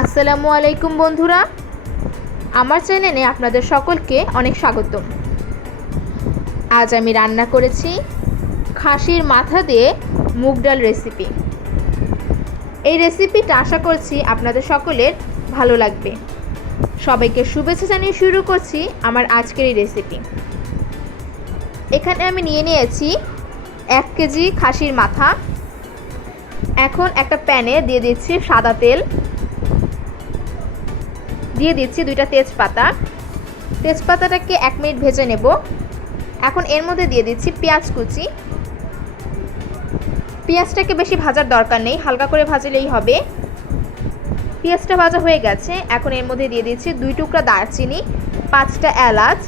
আসসালামু আলাইকুম বন্ধুরা, আমার চ্যানেলে আপনাদের সকলকে অনেক স্বাগতম। আজ আমি রান্না করেছি খাসির মাথা দিয়ে মুগ ডাল রেসিপি। এই রেসিপিটা আশা করছি আপনাদের সকলের ভালো লাগবে। সবাইকে শুভেচ্ছা জানিয়ে শুরু করছি আমার আজকের এই রেসিপি। এখানে আমি নিয়ে নিয়েছি 1 কেজি খাসির মাথা। এখন একটা প্যানে দিয়ে দিচ্ছি সাদা তেল, দিয়ে দিচ্ছি 2টা তেজপাতা। তেজপাতাটাকে 1 মিনিট ভেজে নেব। এখন এর মধ্যে দিয়ে দিচ্ছি পেঁয়াজ কুচি। পেঁয়াজটাকে বেশি ভাজার দরকার নেই, হালকা করে ভাজলেই হবে। পেঁয়াজটা ভাজা হয়ে গেছে। এখন এর মধ্যে দিয়ে দিচ্ছি 2 টুকরা দারচিনি, 5টা এলাচ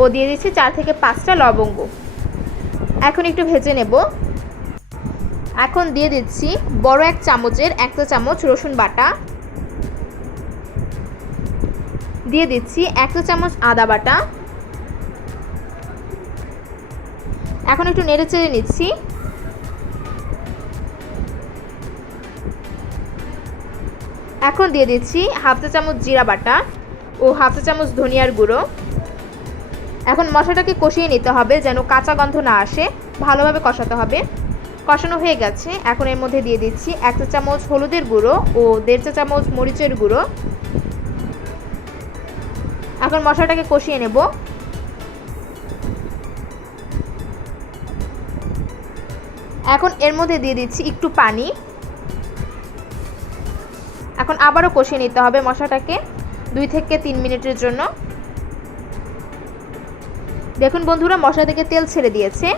ও দিয়ে দিচ্ছি 4 থেকে 5টা লবঙ্গ। এখন একটু ভেজে নেব। এখন দিয়ে দিচ্ছি বড় 1 চামচের 1 চামচ রসুন বাটা, দিয়ে দিচ্ছি 1 চামচ আদা বাটা। এখন একটু নেড়ে চেড়ে নিচ্ছি। এখন দিয়ে দিচ্ছি 1/2 চামচ জিরা বাটা ও 1/2 চামচ ধনিয়ার গুঁড়ো। এখন মশলাটাকে কষিয়ে নিতে হবে যেন কাঁচা গন্ধ না আসে, ভালোভাবে কষাতে হবে। কষানো হয়ে গেছে। এখন এর মধ্যে দিয়ে দিচ্ছি 1 চামচ হলুদের গুঁড়ো ও 1.5 চামচ মরিচের গুঁড়ো। এখন মশলাটাকে কষিয়ে নেব। এখন এর মধ্যে দিয়ে দিচ্ছি একটু পানি। এখন আবারও কষিয়ে নিতে হবে মশলাটাকে 2 থেকে 3 মিনিটের জন্য। দেখুন বন্ধুরা, মশলা থেকে তেল ছেড়ে দিয়েছে।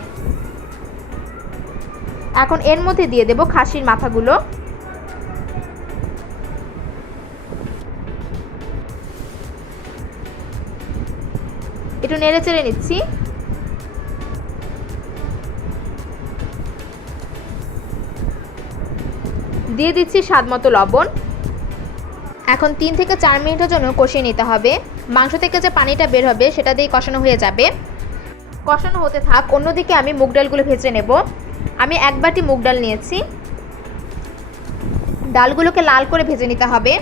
এখন এর মধ্যে দিয়ে দেব খাসির মাথাগুলো। একটু নেড়ে চেড়ে নিচ্ছি। দিয়ে দিচ্ছি স্বাদমতো লবণ। এখন 3 থেকে 4 মিনিটের জন্য কষিয়ে নিতে হবে। মাংস থেকে যে পানিটা বের হবে সেটা দিয়ে কষানো হয়ে যাবে। কষানো হতে থাক, অন্যদিকে আমি মুগ ডালগুলো ভেজে নেব। আমি 1 বাটি মুগ ডাল নিয়েছি। ডালগুলোকে লাল করে ভেজে নিতে হবে।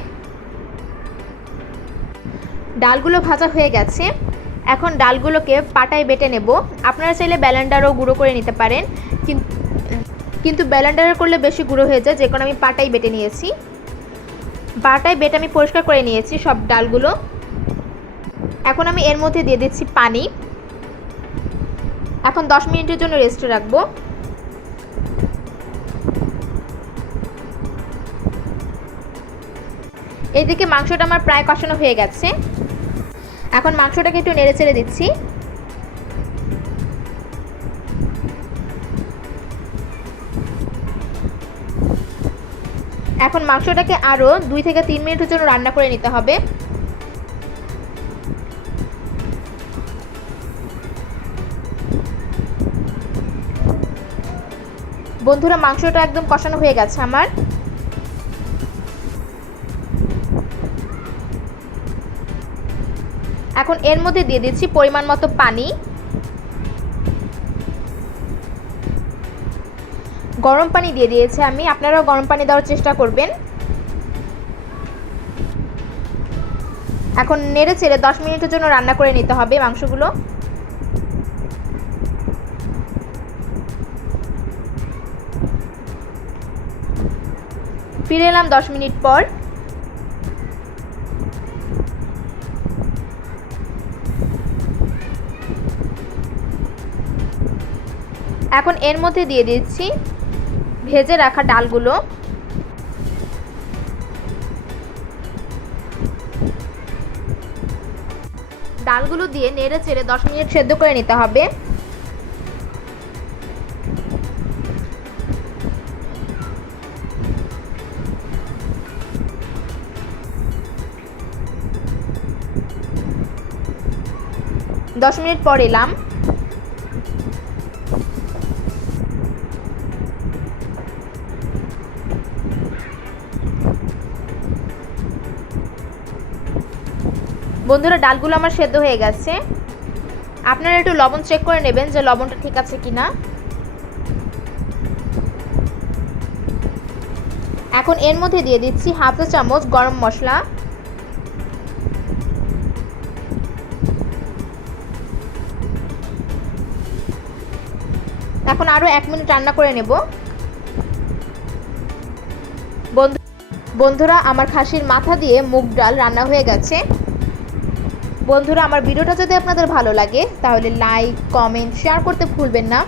ডালগুলো ভাজা হয়ে গেছে। এখন ডালগুলোকে পাটায় বেটে নেব। আপনারা চাইলে ব্লেন্ডারও গুঁড়ো করে নিতে পারেন, কিন্তু ব্লেন্ডারে করলে বেশি গুঁড়ো হয়ে যায়, যে কারণে আমি পাটায় বেটে নিয়েছি। পাটায় বেটে আমি পরিষ্কার করে নিয়েছি সব ডালগুলো। এখন আমি এর মধ্যে দিয়ে দিচ্ছি পানি। এখন 10 মিনিটের জন্য রেস্টে রাখবো। এইদিকে মাংসটা আমার প্রায় কষানো হয়ে গেছে। এখন মাংসটাকে একটু নেড়ে চেড়ে দিচ্ছি। এখন মাংসটাকে আরও 2 থেকে 3 মিনিটের জন্য রান্না করে নিতে হবে। বন্ধুরা, মাংসটা একদম কষানো হয়ে গেছে আমার। এখন এর মধ্যে দিয়ে দিচ্ছি পরিমাণ মতো পানি। গরম পানি দিয়ে দিয়েছি আমি, আপনারাও গরম পানি দেওয়ার চেষ্টা করবেন। এখন নেড়ে চেড়ে 10 মিনিটের জন্য রান্না করে নিতে হবে মাংসগুলো। ফিরে এলাম 10 মিনিট পর। এখন এর মধ্যে দিয়ে দিচ্ছি ভেজে রাখা ডালগুলো। ডালগুলো দিয়ে নেড়ে চেড়ে 10 মিনিট সেদ্ধ করে নিতে হবে। দশ মিনিট পর এলাম। বন্ধুরা, ডালগুলো আমার সেদ্ধ হয়ে গেছে। আপনারা একটু লবণ চেক করে নেবেন যে লবণটা ঠিক আছে কিনা। এখন এর মধ্যে দিয়ে দিচ্ছি হাফ চা চামচ গরম মশলা, এখন আরও 1 মিনিট রান্না করে নেব। বন্ধুরা, আমার খাসির মাথা দিয়ে মুগ ডাল রান্না হয়ে গেছে। বন্ধুরা, আমার ভিডিওটা যদি আপনাদের ভালো লাগে তাহলে লাইক, কমেন্ট, শেয়ার করতে ভুলবেন না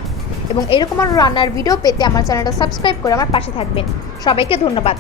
এবং এরকম আরও রান্নার ভিডিও পেতে আমার চ্যানেলটা সাবস্ক্রাইব করে আমার পাশে থাকবেন। সবাইকে ধন্যবাদ।